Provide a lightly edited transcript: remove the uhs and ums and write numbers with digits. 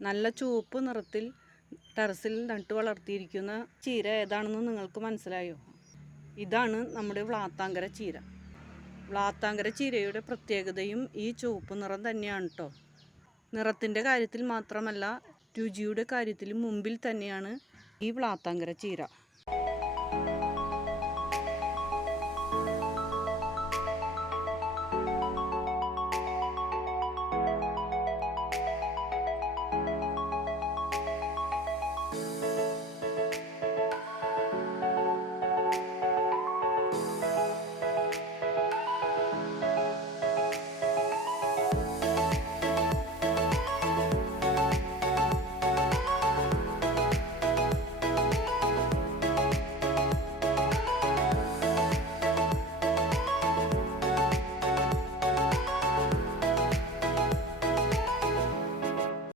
നല്ല ചുവപ്പ് നിറത്തിൽ ടെറസിൽ നട്ടു വളർത്തിയിരിക്കുന്ന ചീര ഏതാണെന്ന് നിങ്ങൾക്ക് മനസ്സിലായോ? ഇതാണ് നമ്മുടെ വ്ളാത്താങ്കര ചീര. വ്ളാത്താങ്കര ചീരയുടെ പ്രത്യേകതയും ഈ ചുവപ്പ് നിറം തന്നെയാണ് കേട്ടോ. നിറത്തിൻ്റെ കാര്യത്തിൽ മാത്രമല്ല, രുചിയുടെ കാര്യത്തിലും മുമ്പിൽ തന്നെയാണ് ഈ വ്ളാത്താങ്കര ചീര.